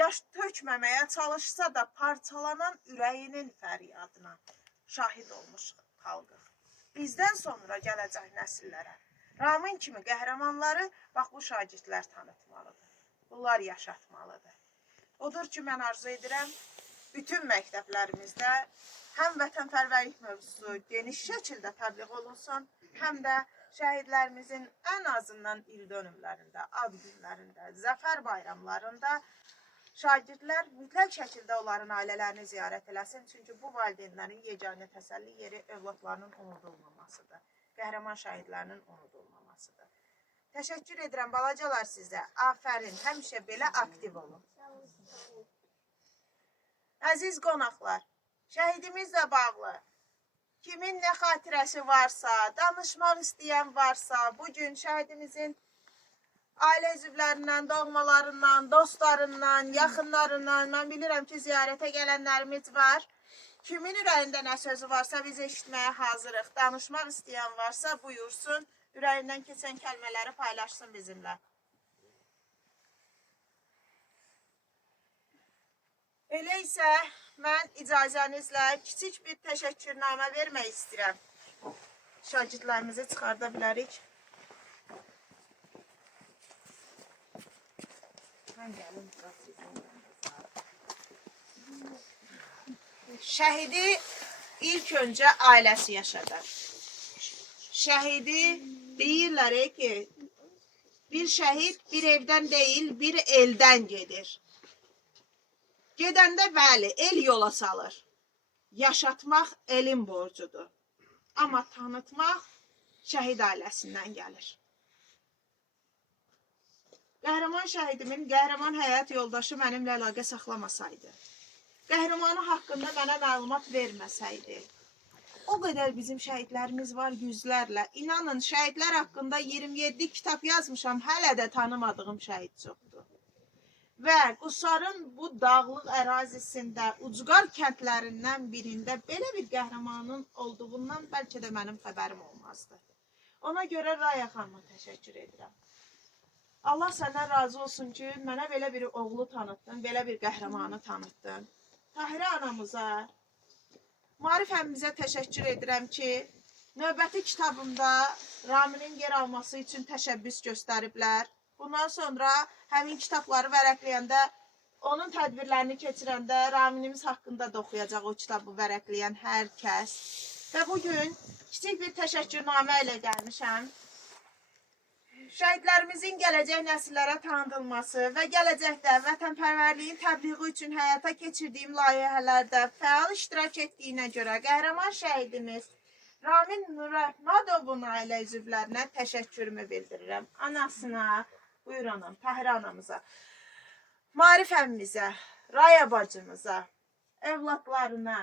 yaş tökməməyə çalışsa da parçalanan ürəyinin fəryadına şahid olmuş xalqıq. Bizdən sonra gələcək nəsillərə Ramin kimi qəhrəmanları bax bu şagirdlər tanıtmalıdır. Bunlar yaşatmalıdır. Odur ki, mən arzu edirəm, bütün məktəblərimizdə həm vətənpərvərlik mövzusu geniş şəkildə təbliğ olunsun, həm də şəhidlərimizin ən azından il dönümlərində, ad günlərində, zəfər bayramlarında şagirdlər mütləq şəkildə onların ailələrini ziyarət eləsin. Çünki bu valideynlərin yeganə təsəlli yeri övladlarının unudulmamasıdır. Qəhrəman şəhidlərinin unudulmamasıdır. Təşəkkür edirəm balacalar sizə. Afərin, həmişə belə aktiv olun. Əziz qonaqlar, şəhidimizlə bağlı kimin nə xatirəsi varsa, danışmaq istəyən varsa, bugün şəhidimizin ailə üzvlərindən, doğmalarından, dostlarından, yaxınlarından, mən bilirəm ki, ziyarətə gələnlərimiz var. Kimin ürəyində nə sözü varsa biz eşitməyə hazırıq. Danışmaq istəyən varsa buyursun, ürəyindən keçən kəlmələri paylaşsın bizimlə. Elə isə mən icazənizlə kiçik bir təşəkkürnamə vermək istəyirəm. Şagirdlərimizi çıxarda bilərik. Şəhidi ilk öncə ailəsi yaşadar. Şəhidi deyirlər ki, bir şəhid bir evdən deyil, bir eldən gedir. Gedəndə bəli, el yola salır. Yaşatmaq elin borcudur. Amma tanıtmaq şəhid ailəsindən gəlir. Qəhrəman şəhidimin qəhrəman həyat yoldaşı mənimlə əlaqə saxlamasaydı, qəhrəmanı haqqında mənə məlumat verməsəydi, o qədər bizim şəhidlərimiz var yüzlərlə. İnanın, şəhidlər haqqında 27 kitab yazmışam, hələ də tanımadığım şəhid çoxdur. Və Qusarın bu dağlıq ərazisində, ucqar kəndlərindən birində belə bir qəhrəmanın olduğundan bəlkə də mənim xəbərim olmazdı. Ona görə Raya xanıma təşəkkür edirəm. Allah səndən razı olsun ki, mənə belə bir oğlu tanıtdın, belə bir qəhrəmanı tanıtdın. Tahirə anamıza, Marif əmmizə təşəkkür edirəm ki, növbəti kitabımda Raminin yer alması üçün təşəbbüs göstəriblər. Bundan sonra həmin kitabları vərəqləyəndə, onun tədbirlərini keçirəndə Raminimiz haqqında da oxuyacaq o kitabı vərəqləyən hər kəs. Və bugün kiçik bir təşəkkürnamə ilə gəlmişəm. Şəhidlərimizin gələcək nəsillərə tanıdılması və gələcəkdə vətənpərvərliyin təbliği üçün həyata keçirdiyim layihələrdə fəal iştirak etdiyinə görə qəhrəman şəhidimiz Ramin Nurəhmadovun ailə üzvlərinə təşəkkürümü bildirirəm. Anasına, buyur anam, Tahirə anamıza, Marif əmmizə, Raya bacımıza, evlatlarına,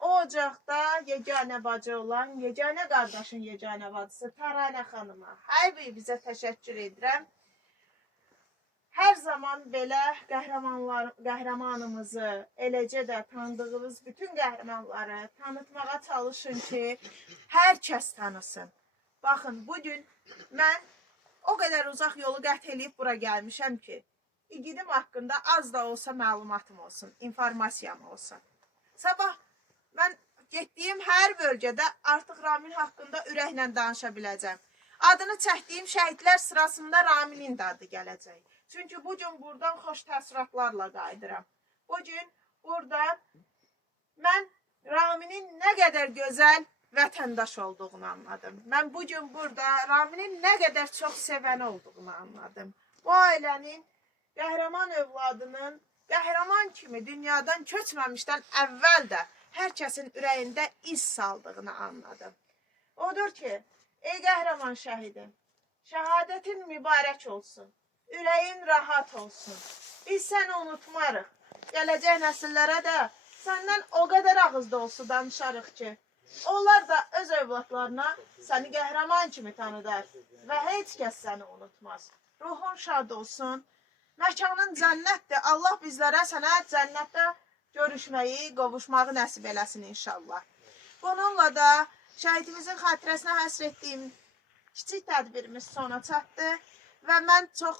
o ocaqda yeganə bacı olan, yeganə qardaşın yeganə bacısı Taranə xanıma, hər bir bizə təşəkkür edirəm. Hər zaman belə qəhrəmanımızı, eləcə də tanıdığımız bütün qəhrəmanları tanıtmağa çalışın ki, hər kəs tanısın. Baxın, bugün mən o qədər uzaq yolu qət edib bura gəlmişəm ki, igidim haqqında az da olsa məlumatım olsun, informasiyam olsun. Sabah mən getdiyim hər bölgədə artıq Ramin haqqında ürəklə danışa biləcəm. Adını çəkdiyim şəhidlər sırasında Raminin də adı gələcək. Çünki bugün buradan xoş təəssüratlarla qayıdıram. Bugün burada mən Raminin nə qədər gözəl vətəndaş olduğunu anladım. Mən bugün burada Raminin nə qədər çox sevən olduğunu anladım. Bu ailənin qəhrəman övladının qəhrəman kimi dünyadan köçməmişdən əvvəl də hər kəsin ürəyində iz saldığını anladım. Odur ki, ey qəhrəman şəhidim, şəhadətin mübarək olsun, ürəyin rahat olsun. Biz səni unutmarıq. Gələcək nəsillərə də səndən o qədər ağız dolusu danışarıq ki, onlar da öz övladlarına səni qəhrəman kimi tanıdar və heç kəs səni unutmaz. Ruhun şad olsun, məkanın cənnətdir. Allah bizlərə sənə cənnətdə görüşməyi, qovuşmağı nəsib eləsin inşallah. Bununla da şəhidimizin xatirəsinə həsr etdiyim kiçik tədbirimiz sona çatdı. Və mən çox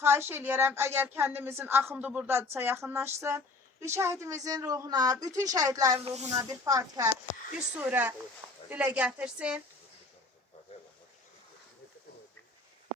xahiş eləyərəm, əgər kəndimizin axındı buradadırsa yaxınlaşsın. Bir şəhidimizin ruhuna, bütün şəhidlərin ruhuna bir Fatihə, bir surə dilə gətirsin.